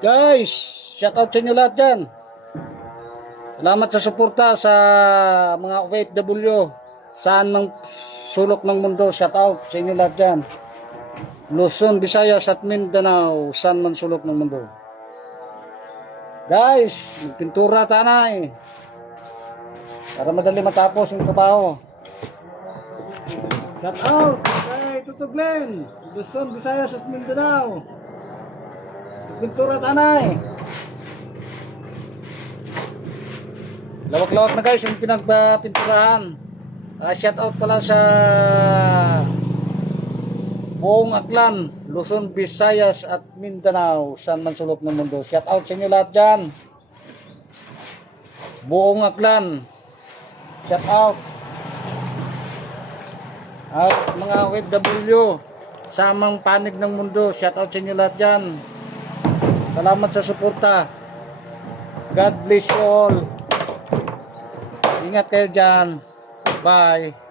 Guys, shout out sa inyo lahat dyan. Salamat sa suporta sa mga OFW. Saan ng sulok ng mundo, shout out sa inyo lahat dyan. Luzon, Visayas at Mindanao, saan man sulok ng mundo. Guys, magpintura tanay. Para madali matapos yung trabaho. Shout out kay Tuto Glenn, Luzon, Visayas at Mindanao. Pintura tanay. Lawak-lawak na guys yung pinagpinturahan. Shout out pala sa buong Aklan, Luzon, Visayas at Mindanao, saan man sulok ng mundo. Shout out sa inyo lahat dyan. Buong Aklan, shout out. At mga OFW, samang panig ng mundo, shout out sa inyo lahat dyan. Salamat sa suporta. God bless you all. Ingat kayo dyan. Bye.